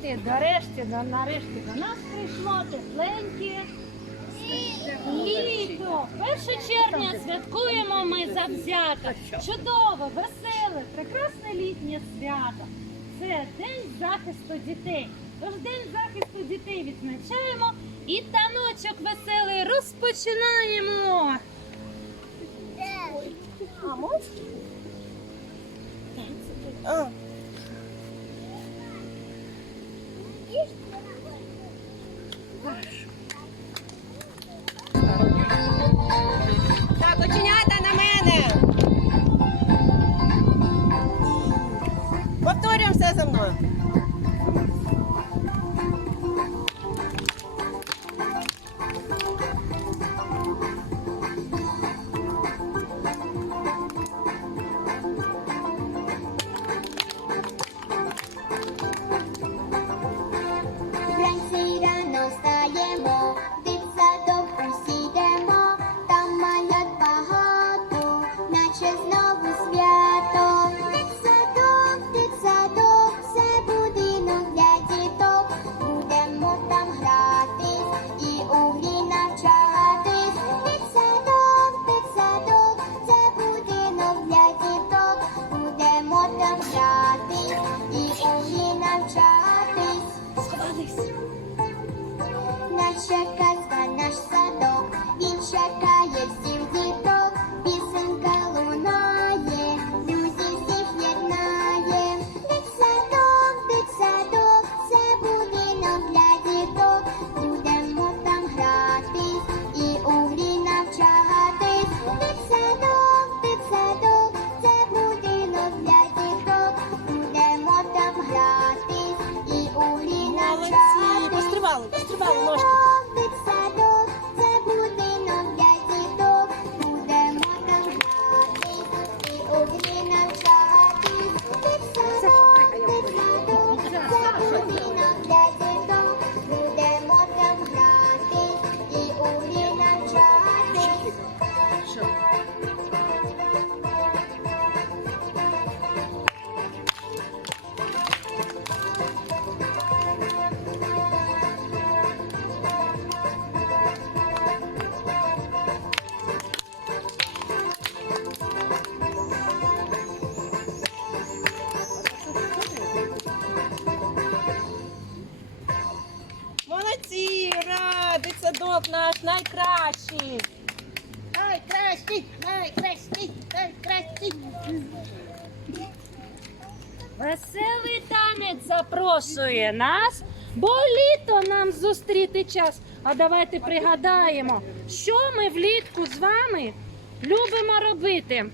Як? Нарешті, нарешті до нас прийшло тепленьке літо. 1 червня святкуємо ми завзято. Чудове, веселе, прекрасне літнє свято. Це День захисту дітей. Тож День захисту дітей відзначаємо і таночок веселий розпочинаємо. Так, запрошує нас, бо літо нам зустріти час. А давайте пригадаємо, що ми влітку з вами любимо робити.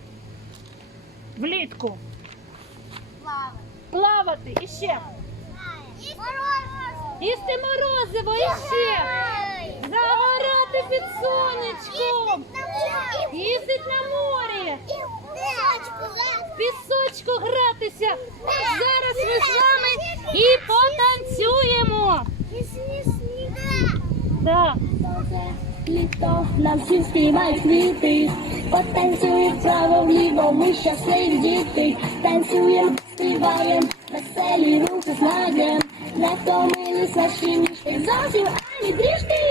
Влітку. Плавати. І ще. Їсти морозиво. І ще. Загорати. Під сонечком, їздить на морі, в пісочку гратися. Зараз ми з вами і потанцюємо. Да. Літо нам всім співають квіти, потанцюють право вліво, ми щасливі діти, танцюємо, співаємо, веселі рухи знайдем, не втомились наші ніжки, зовсім ані трішки.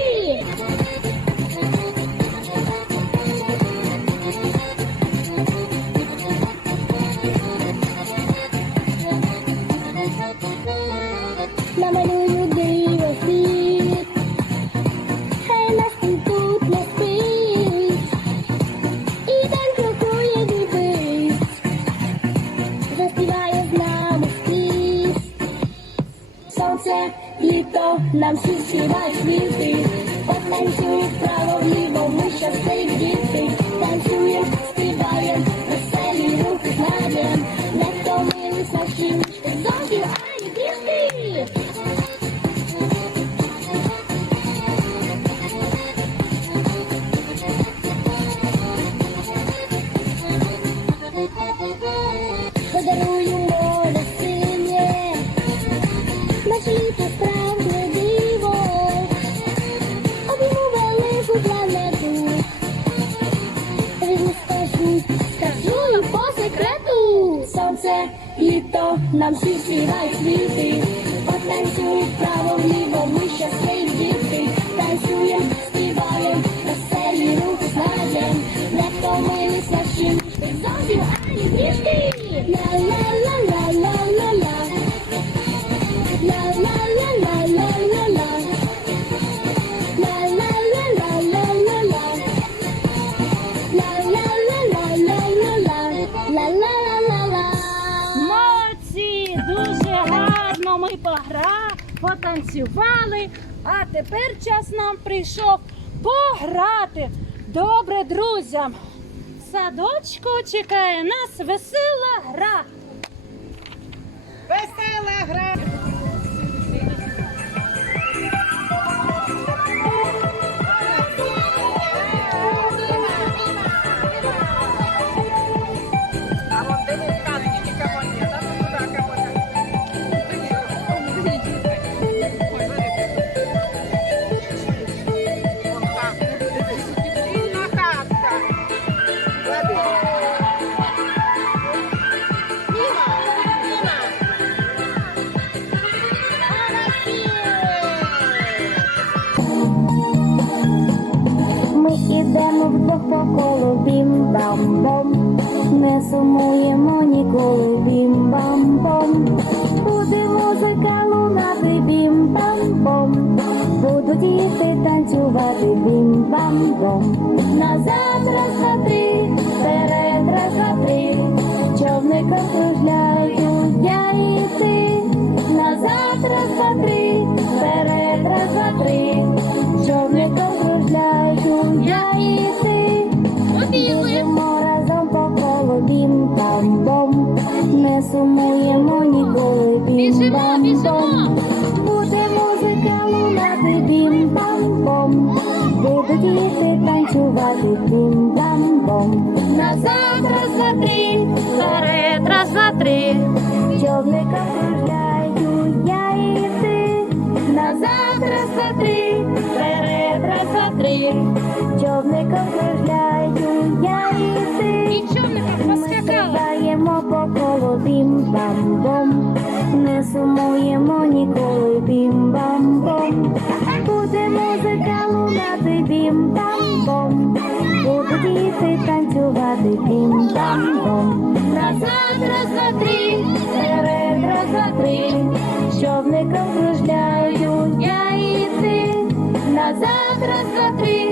Світ, Хай нас тут не спить, і день крокує дивись, заспіває з нами скрізь. Сонце, літо, нам всі співають квіти, потанцюють право вліво, ми щасливі діти, танцюєм, співаєм, веселі руки знайдем, не втомились наші мішки, зовсім ані трішки. Нам всі співають світи. Потанцюй вправо вліво, ми щасливі діти. Танцюєм, ми погра, потанцювали, а тепер час нам прийшов пограти. Добре, друзям! Садочку чекає нас весела гра. Весела гра. Вдвох бім-бам-бом, не сумуємо ніколи бім-бам-бом. Буде музика лунати бім-бам-бом, будуть діти танцювати бім-бам-бом. Назад раз, два, бім бам Буде музика лунати бім бам бом Будуть діти танцювати бім бам бом Назад раз, два, три, Вперед, раз, два, три. човника кружляють я і ти Назад раз, два, три, вперед раз, два, три. Човника кружляють ніколи бім-бам-бом. Буде музика лунати бім-бам-бом, будуть діти танцювати бім-бам-бом. Назад раз, два, три, вперед раз, два, три, човником кружляють я і ти. Назад раз, два, три,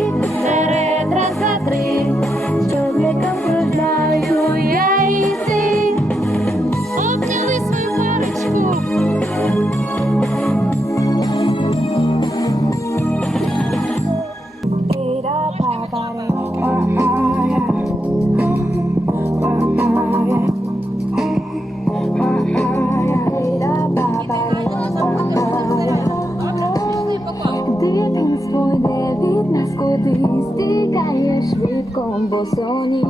від нас кудись, тікає швидко, бо соніш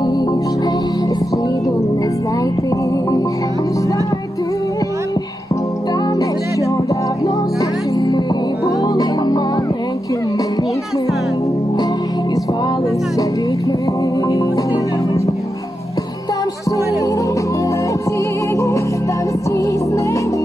сліду не знайти. Знайти, та нещодавно зовсім ми були маленькими дітьми і звалися дітьми. Там летії, там здійснені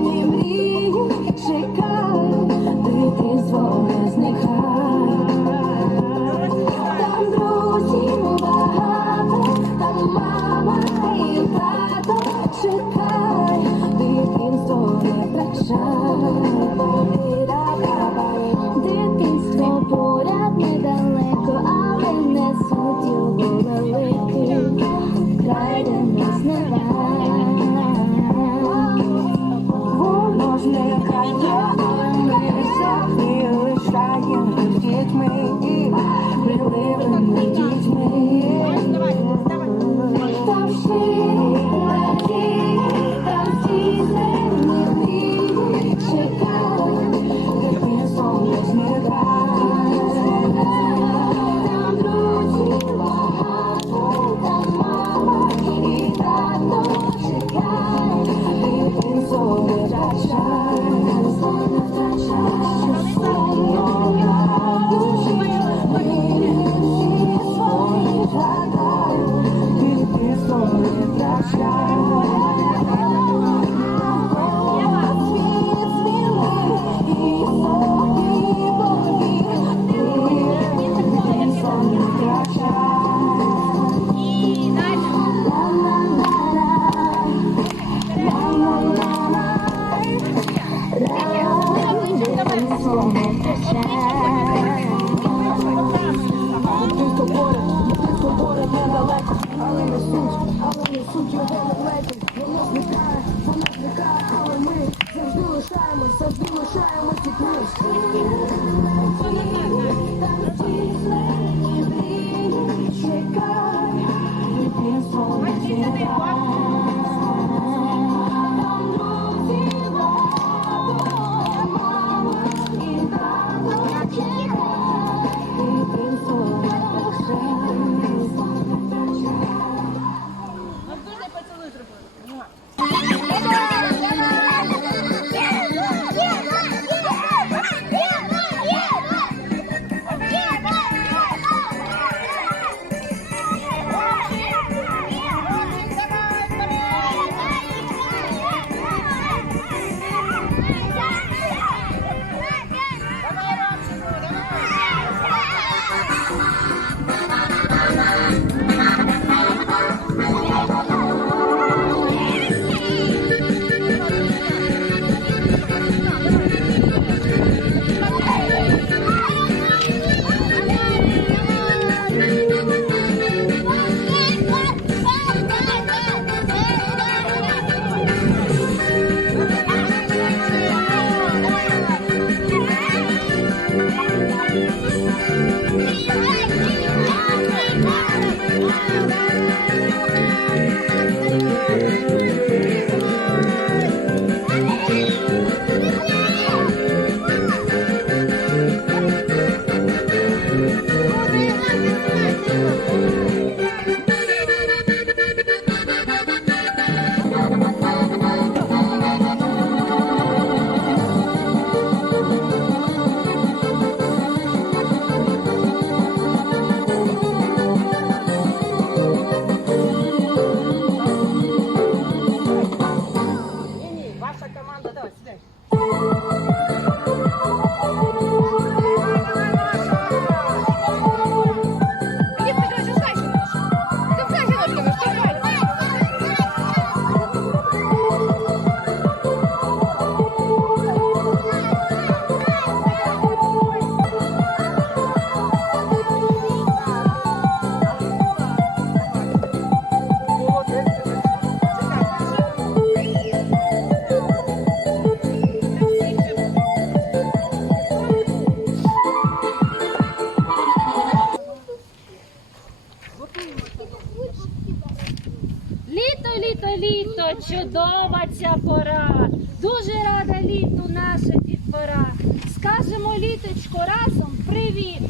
літо, літо, чудова ця пора. Дуже рада літу наша підпора. Скажемо літочку разом привіт.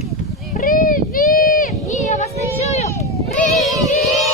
Привіт! Ні, я вас не чую. Привіт!